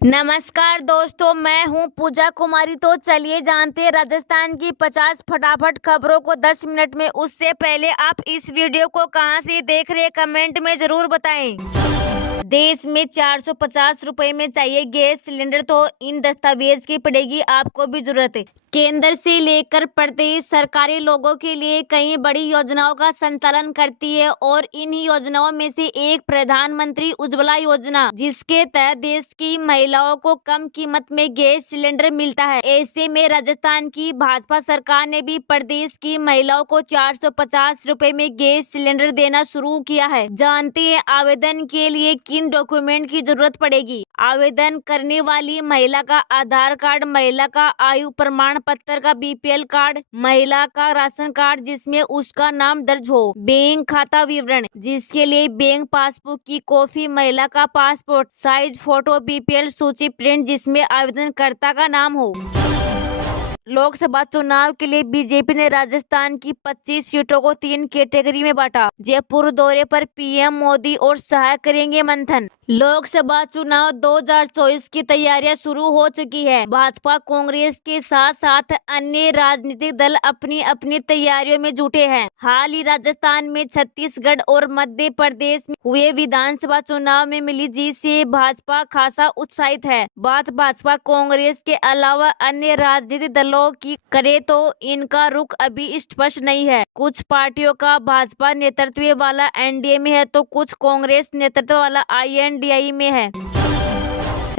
नमस्कार दोस्तों, मैं हूं पूजा कुमारी। तो चलिए जानते हैं राजस्थान की 50 फटाफट खबरों को 10 मिनट में। उससे पहले आप इस वीडियो को कहां से देख रहे हैं कमेंट में जरूर बताएं। देश में 450 रुपए में चाहिए गैस सिलेंडर, तो इन दस्तावेज की पड़ेगी आपको भी जरूरत। केंद्र से लेकर प्रदेश सरकारें लोगों के लिए कई बड़ी योजनाओं का संचालन करती है और इन योजनाओं में से एक प्रधानमंत्री उज्ज्वला योजना, जिसके तहत देश की महिलाओं को कम कीमत में गैस सिलेंडर मिलता है। ऐसे में राजस्थान की भाजपा सरकार ने भी प्रदेश की महिलाओं को 450 रुपए में गैस सिलेंडर देना शुरू किया है। जानते हैं आवेदन के लिए किन डॉक्यूमेंट की जरूरत पड़ेगी। आवेदन करने वाली महिला का आधार कार्ड, महिला का आयु प्रमाण पत्र का बीपीएल कार्ड, महिला का राशन कार्ड जिसमें उसका नाम दर्ज हो, बैंक खाता विवरण जिसके लिए बैंक पासबुक की कॉपी, महिला का पासपोर्ट साइज फोटो, बीपीएल सूची प्रिंट जिसमें आवेदनकर्ता का नाम हो। लोकसभा चुनाव के लिए बीजेपी ने राजस्थान की 25 सीटों को 3 कैटेगरी में बांटा। जयपुर दौरे पर पीएम मोदी और शाह करेंगे मंथन। लोकसभा चुनाव 2024 की तैयारियां शुरू हो चुकी है। भाजपा कांग्रेस के साथ साथ अन्य राजनीतिक दल अपनी अपनी तैयारियों में जुटे हैं। हाल ही राजस्थान में छत्तीसगढ़ और मध्य प्रदेश में हुए विधानसभा चुनाव में मिली जीत से भाजपा खासा उत्साहित है। बात भाजपा कांग्रेस के अलावा अन्य राजनीतिक दलों की करे तो इनका रुख अभी स्पष्ट नहीं है। कुछ पार्टियों का भाजपा नेतृत्व वाला एनडीए में है, तो कुछ कांग्रेस नेतृत्व वाला आईएनडीआई में है।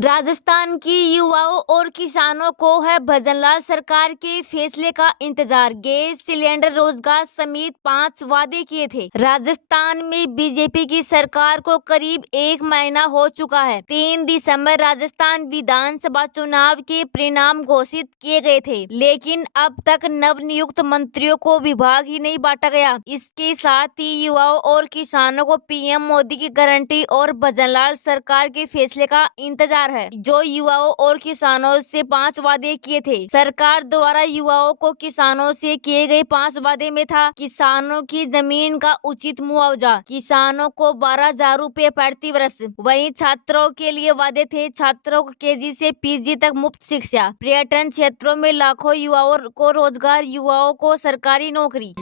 राजस्थान की युवाओं और किसानों को है भजनलाल सरकार के फैसले का इंतजार। गैस सिलेंडर, रोजगार समेत 5 वादे किए थे। राजस्थान में बीजेपी की सरकार को करीब 1 महीना हो चुका है। 3 दिसंबर राजस्थान विधानसभा चुनाव के परिणाम घोषित किए गए थे, लेकिन अब तक नवनियुक्त मंत्रियों को विभाग ही नहीं बांटा गया। इसके साथ ही युवाओं और किसानों को पीएम मोदी की गारंटी और भजनलाल सरकार के फैसले का इंतजार है, जो युवाओं और किसानों से 5 वादे किए थे। सरकार द्वारा युवाओं को किसानों से किए गए 5 वादे में था किसानों की जमीन का उचित मुआवजा, किसानों को 12,000 रुपए प्रति वर्ष। वहीं छात्रों के लिए वादे थे छात्रों को केजी से पीजी तक मुफ्त शिक्षा, पर्यटन क्षेत्रों में लाखों युवाओं को रोजगार, युवाओं को सरकारी नौकरी।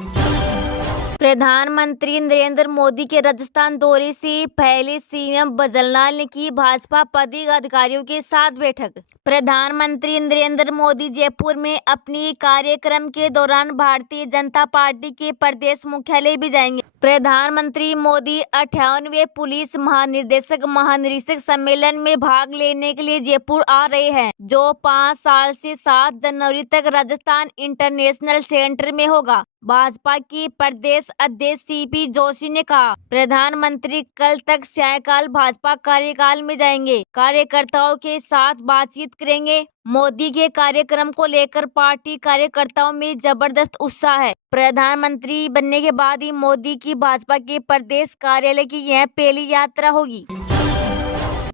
प्रधानमंत्री नरेंद्र मोदी के राजस्थान दौरे से पहले सीएम भजनलाल ने की भाजपा पदाधिकारियों के साथ बैठक। प्रधानमंत्री नरेंद्र मोदी जयपुर में अपनी कार्यक्रम के दौरान भारतीय जनता पार्टी के प्रदेश मुख्यालय भी जाएंगे। प्रधानमंत्री मोदी 58वें पुलिस महानिरीक्षक सम्मेलन में भाग लेने के लिए जयपुर आ रहे हैं, जो 5 साल से 7 जनवरी तक राजस्थान इंटरनेशनल सेंटर में होगा। भाजपा की प्रदेश अध्यक्ष सीपी जोशी ने कहा, प्रधानमंत्री कल तक सायकाल भाजपा कार्यकाल में जाएंगे, कार्यकर्ताओं के साथ बातचीत करेंगे। मोदी के कार्यक्रम को लेकर पार्टी कार्यकर्ताओं में जबरदस्त उत्साह है। प्रधानमंत्री बनने के बाद ही मोदी की भाजपा के प्रदेश कार्यालय की यह पहली यात्रा होगी।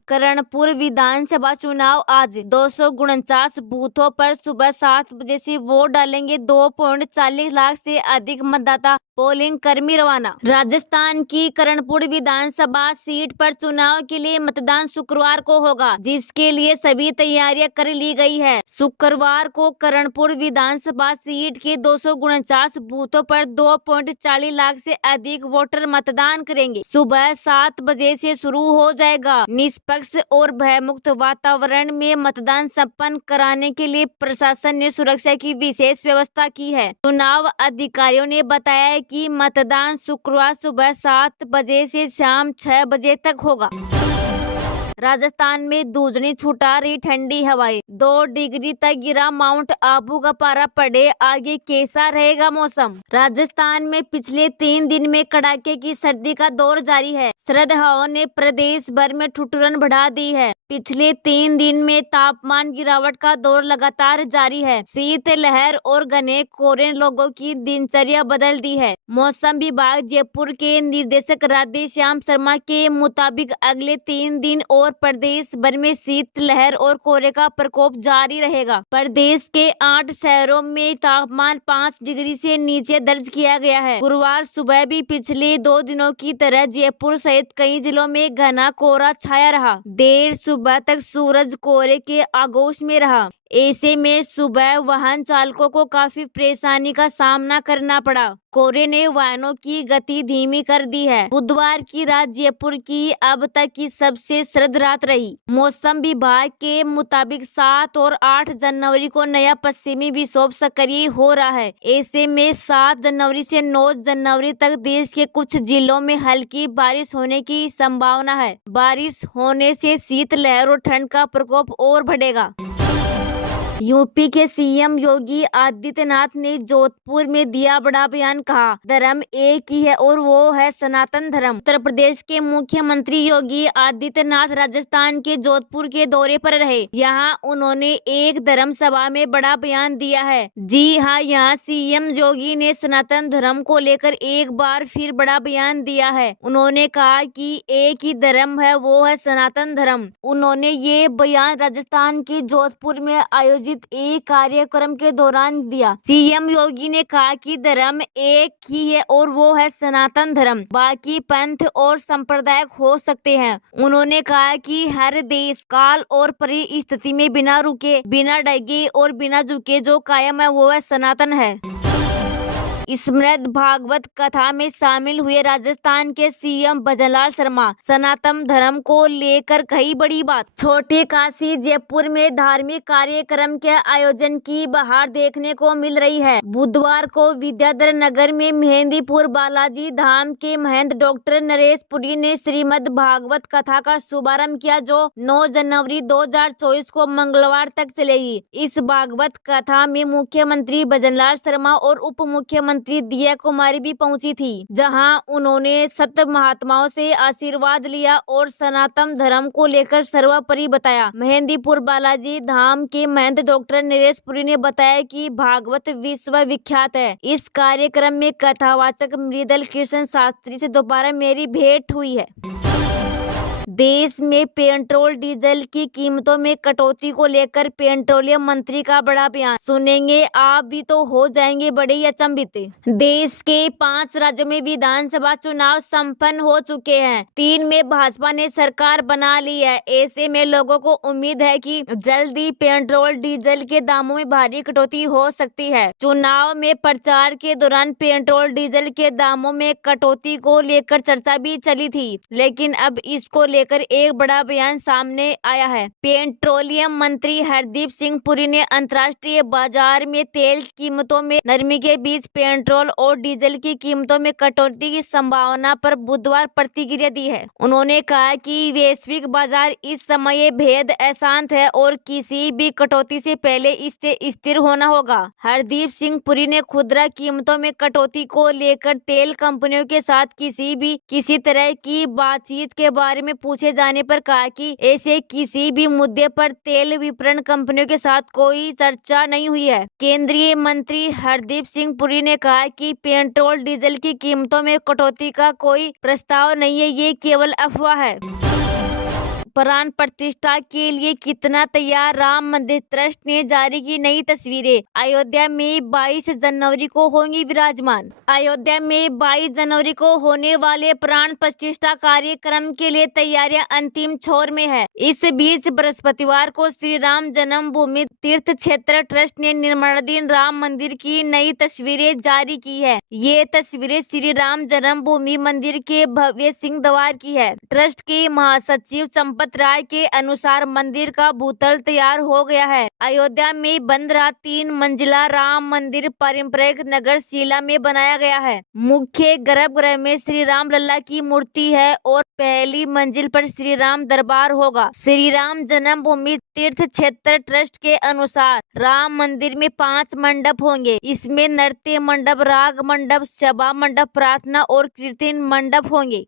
करणपुर विधानसभा चुनाव आज 249 बूथों पर सुबह 7 बजे से वोट डालेंगे 2.40 लाख से अधिक मतदाता, पोलिंग कर्मी रवाना। राजस्थान की करणपुर विधानसभा सीट पर चुनाव के लिए मतदान शुक्रवार को होगा, जिसके लिए सभी तैयारियां कर ली गई है। शुक्रवार को करणपुर विधानसभा सीट के 249 बूथों पर 2.40 लाख से अधिक वोटर मतदान करेंगे। सुबह 7 बजे से शुरू हो जाएगा। निष्पक्ष और भयमुक्त वातावरण में मतदान संपन्न कराने के लिए प्रशासन ने सुरक्षा की विशेष व्यवस्था की है। चुनाव अधिकारियों ने बताया कि मतदान शुक्रवार सुबह 7 बजे से शाम 6 बजे तक होगा। राजस्थान में दूजनी छुटा रही ठंडी हवाएं, 2 डिग्री तक गिरा माउंट आबू का पारा, पड़े आगे कैसा रहेगा मौसम। राजस्थान में पिछले 3 दिन में कड़ाके की सर्दी का दौर जारी है। सर्द हवाओं ने प्रदेश भर में ठिठुरन बढ़ा दी है। पिछले 3 दिन में तापमान गिरावट का दौर लगातार जारी है। शीत लहर और घने कोहरे लोगों की दिनचर्या बदल दी है। मौसम विभाग जयपुर के निदेशक राधेश्याम शर्मा के मुताबिक अगले 3 दिन और प्रदेश भर में शीत लहर और कोहरे का प्रकोप जारी रहेगा। प्रदेश के 8 शहरों में तापमान 5 डिग्री से नीचे दर्ज किया गया है। गुरुवार सुबह भी पिछले 2 दिनों की तरह जयपुर सहित कई जिलों में घना कोहरा छाया रहा। देर सुबह तक सूरज कोहरे के आगोश में रहा। ऐसे में सुबह वाहन चालकों को काफी परेशानी का सामना करना पड़ा। कोहरे ने वाहनों की गति धीमी कर दी है। बुधवार की रात जयपुर की अब तक की सबसे सर्द रात रही। मौसम विभाग के मुताबिक 7 और 8 जनवरी को नया पश्चिमी विक्षोभ सक्रिय हो रहा है। ऐसे में 7 जनवरी से 9 जनवरी तक देश के कुछ जिलों में हल्की बारिश होने की संभावना है। बारिश होने से शीतलहर और ठंड का प्रकोप और बढ़ेगा। यूपी के सीएम योगी आदित्यनाथ ने जोधपुर में दिया बड़ा बयान, कहा धर्म एक ही है और वो है सनातन धर्म। उत्तर प्रदेश के मुख्यमंत्री योगी आदित्यनाथ राजस्थान के जोधपुर के दौरे पर रहे। यहाँ उन्होंने एक धर्म सभा में बड़ा बयान दिया है। जी हाँ, यहाँ सीएम योगी ने सनातन धर्म को लेकर एक बार फिर बड़ा बयान दिया है। उन्होंने कहा कि एक ही धर्म है, वो है सनातन धर्म। उन्होंने ये बयान राजस्थान के जोधपुर में आयोजित एक कार्यक्रम के दौरान दिया। सीएम योगी ने कहा कि धर्म एक ही है और वो है सनातन धर्म। बाकी पंथ और संप्रदाय हो सकते हैं। उन्होंने कहा कि हर देश काल और परिस्थिति में बिना रुके, बिना डगे और बिना झुके जो कायम है वो है सनातन है। श्रीमद् भागवत कथा में शामिल हुए राजस्थान के सीएम भजनलाल शर्मा सनातन धर्म को लेकर कही बड़ी बात। छोटी काशी जयपुर में धार्मिक कार्यक्रम के आयोजन की बहार देखने को मिल रही है। बुधवार को विद्याधर नगर में मेहंदीपुर बालाजी धाम के महंत डॉक्टर नरेश पुरी ने श्रीमद् भागवत कथा का शुभारंभ किया, जो 9 जनवरी 2024 को मंगलवार तक चलेगी। इस भागवत कथा में मुख्यमंत्री भजनलाल शर्मा और उप मुख्यमंत्री दिया कुमारी भी पहुंची थी, जहां उन्होंने संत महात्माओं से आशीर्वाद लिया और सनातन धर्म को लेकर सर्वोपरि बताया। मेहंदीपुर बालाजी धाम के महंत डॉक्टर नरेश पुरी ने बताया कि भागवत विश्व विख्यात है। इस कार्यक्रम में कथावाचक मृदल कृष्ण शास्त्री से दोबारा मेरी भेंट हुई है। देश में पेट्रोल डीजल की कीमतों में कटौती को लेकर पेट्रोलियम मंत्री का बड़ा बयान। सुनेंगे आप भी तो हो जाएंगे बड़े ही अचंभित। देश के 5 राज्यों में विधानसभा चुनाव संपन्न हो चुके हैं। 3 में भाजपा ने सरकार बना ली है। ऐसे में लोगों को उम्मीद है कि जल्दी पेट्रोल डीजल के दामों में भारी कटौती हो सकती है। चुनाव में प्रचार के दौरान पेट्रोल डीजल के दामों में कटौती को लेकर चर्चा भी चली थी, लेकिन अब इसको लेकर एक बड़ा बयान सामने आया है। पेट्रोलियम मंत्री हरदीप सिंह पुरी ने अंतर्राष्ट्रीय बाजार में तेल कीमतों में नरमी के बीच पेट्रोल और डीजल की कीमतों में कटौती की संभावना पर बुधवार प्रतिक्रिया दी है। उन्होंने कहा कि वैश्विक बाजार इस समय बेहद अशांत है और किसी भी कटौती से पहले इससे स्थिर होना होगा। हरदीप सिंह पुरी ने खुदरा कीमतों में कटौती को लेकर तेल कंपनियों के साथ किसी तरह की बातचीत के बारे में पूछे जाने पर कहा कि ऐसे किसी भी मुद्दे पर तेल विपणन कंपनियों के साथ कोई चर्चा नहीं हुई है। केंद्रीय मंत्री हरदीप सिंह पुरी ने कहा कि पेट्रोल डीजल की कीमतों में कटौती का कोई प्रस्ताव नहीं है, ये केवल अफवाह है। प्राण प्रतिष्ठा के लिए कितना तैयार, राम मंदिर ट्रस्ट ने जारी की नई तस्वीरें। अयोध्या में 22 जनवरी को होंगी विराजमान। अयोध्या में 22 जनवरी को होने वाले प्राण प्रतिष्ठा कार्यक्रम के लिए तैयारियां अंतिम छोर में है। इस बीच बृहस्पतिवार को श्री राम जन्मभूमि तीर्थ क्षेत्र ट्रस्ट ने निर्माणाधीन राम मंदिर की नई तस्वीरें जारी की है। ये तस्वीरें श्री राम जन्मभूमि मंदिर के भव्य सिंह द्वार की है। ट्रस्ट के महासचिव चंपत राय के अनुसार मंदिर का भूतल तैयार हो गया है। अयोध्या में बन रहा 3 मंजिला राम मंदिर पारंपरिक नगर शिला में बनाया गया है। मुख्य गर्भगृह में श्री राम लल्ला की मूर्ति है और पहली मंजिल पर श्री राम दरबार होगा। श्री राम जन्मभूमि तीर्थ क्षेत्र ट्रस्ट के अनुसार राम मंदिर में 5 मंडप होंगे। इसमें नृत्य मंडप, राग मंडप, सभा मंडप, प्रार्थना और कीर्तन मंडप होंगे।